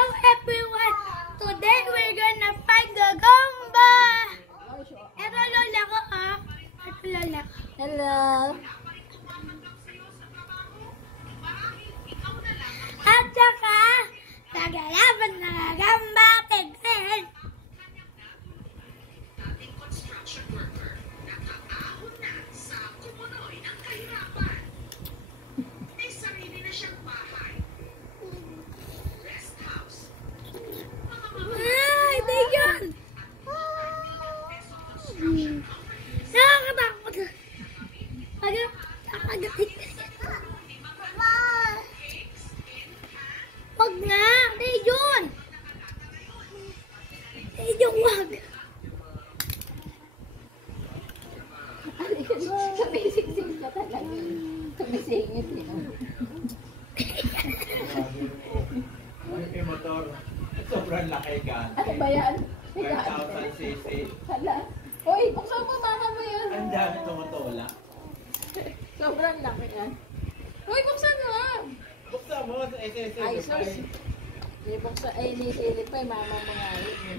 Hello everyone! Today we're gonna find gagamba! Ito lola ko ah. Ito lola ko. Hello! At saka, nagalaban na gagamba tignan! Nakakatakot. Wag na, Dejon. Dejon, wag. Sumising-sing ka talaga. Sumisingit yun. Yung motor, sobrang laki ka. Ano ba yan? 5,000cc. Hala. Uy, buksan mo mama mo yun. Ang dami tumutulak. Sobrang laki yan. Uy, buksan mo ah. Buksan mo sa SSL. Ay, sus. Buksan, ay, nisilip pa yung mama mo nga yun.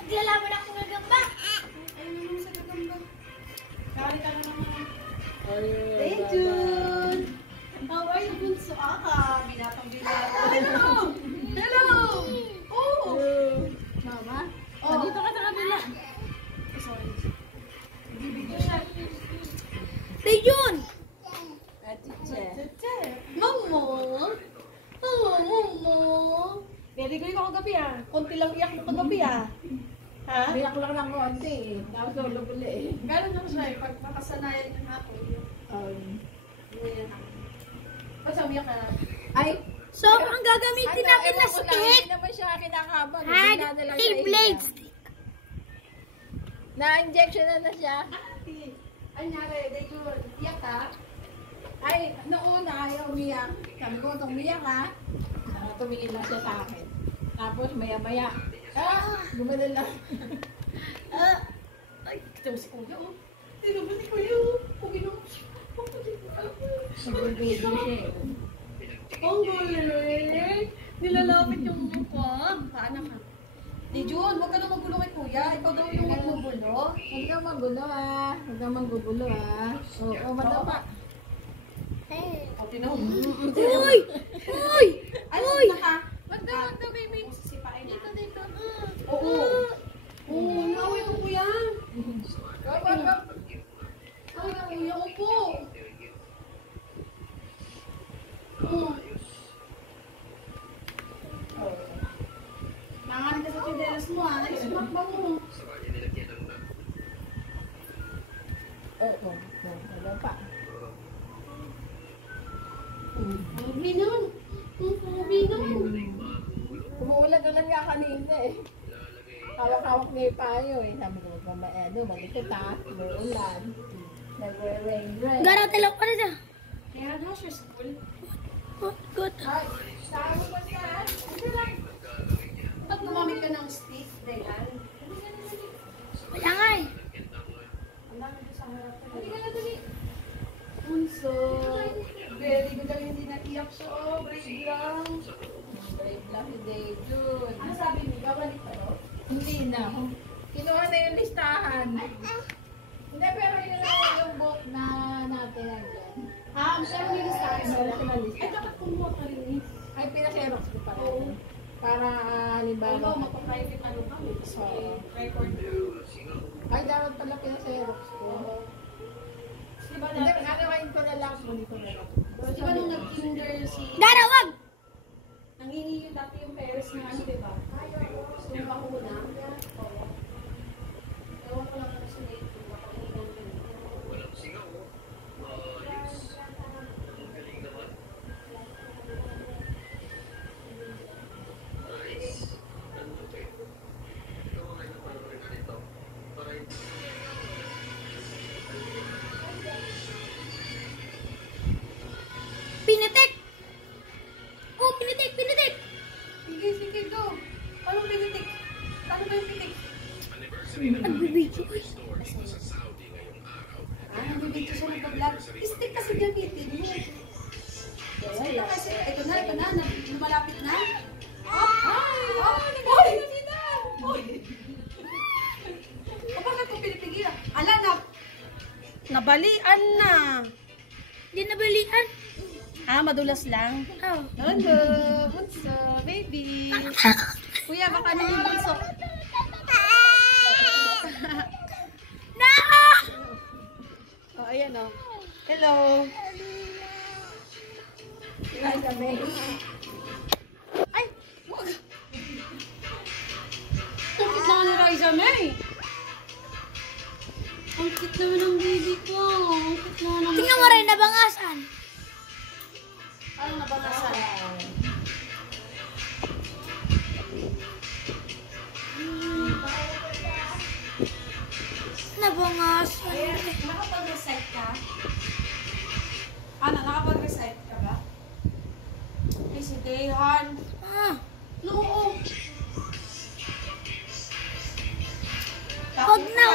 Naglalaban ako ng gagamba. Ayun naman sa gagamba. Kari ka na naman. Dejon! How are you, Bunso? Binatang-binatang. Hello! Hello! Oh! Mama? Oh. Dito ka sa kabila. Sorry. Bibigyan siya. Dejon! Ate Che. Mamo! Oh, Mamo! Very good ako gabi ah. Konti lang iyak mo kagabi ah. Ha? Biyak lang ng konti eh. Tapos tulog ulit eh. Gano'n lang siya eh. Pagkakasanayan ng ako. Basta umiyak na. Ay! So, ang gagamitin natin na stick, Hindi naman siya kinakaban. and A-blade stick. Na-injection na siya. Anyari, Dejon, iyak ka? Ay, noon na ayaw umiyak. Sabi ko, tumiyak ha. Tumingin lang siya sa akin. Tapos maya-maya, gumanon lang. Ay, kita mo si Kuya oh. Tignan mo si Kuya oh. Pugino. Nag-baby siya eh. Ang galing! Nilalapit yung mukha. Paano ka? Dejon, huwag ka na magulo kay Kuya. Ikaw daw yung magmugulo. Huwag kang magulo ah. Huwag kang magugulo ah. Oo, madapa. O, tinaw. Uy! Uy! Ano na ka? Wag daw, baby. Sisipain na. Dito. Oo. Oo, naaway ko Kuya. Wag. Ay, Kuya ko po. Oo. Nanganin ka sa chinelas mo ah. Nag-smack ba mo? Oo, madapa. Binon. Binon. Umuulan nga kanina eh. Hawak-hawak niya yung payo eh. Sabi ko, malikot ha. Umuulan. Nagre-rain. Garaw talaw pa na siya. Kaya how's your school? Good. Ay, saan mo ba saan? Ito lang. Ba't gumamit ka ng stick, Dayan? Wala nga eh. Ang dami doon sa harap. Hindi ka na dali. Unso. Very good lang hindi naiyak siya. Oh, brave lang. Brave lang si Dejon. Ano sabi mo? Gawalik pa ro? Hindi na. Kinuha na yung listahan. Hindi, pero yun lang yung book na natin nandiyan. Ah, ang sarap nila sa akin. Meron silang Ay, listahan. dapat kumuha ka rin eh. Ay, pinaserox ko pa Oo. rin. Para halimbawa. Ano, magpa-private ano kami. Kasi record. Ay, dapat pala pinaserox ko. Di ba Hindi, dati? ano ko na lang. Hindi ko na lang. Di ba nung nag-kinder si... Garaw, wag! Nangingi yung dati yung parents na ano, di ba? Gusto mo ako na? Oo. Ewan ko lang ano sa late kung makakinan ka na. Pinitik! Oh, pinitik! Sige, go! Anong pinitik? Paano ba yung pitik? Nagbibidyo. Nagbibidyo siya nag-vlog. Stick kasi gamitin mo. Kasi ito na, lumalapit na. Nabalian na. Hindi nabalian. Ah, madulas lang. Oh. Hello, bunso, baby. Kuya, baka naman bunso. No! Oh, ayan oh. Hello. Ay, kami. Ay, wag. Ang cute naman ni Raisa May. Ang cute naman ng baby ko. Ang cute naman ng Tingnan mo rin, nabangasan. Ano na ba nasa? Nabangasan. Nakapag-recite ka? Ano, nakapag-recite ka ba? Ay, si Dehan. Ah, Oo. wag na,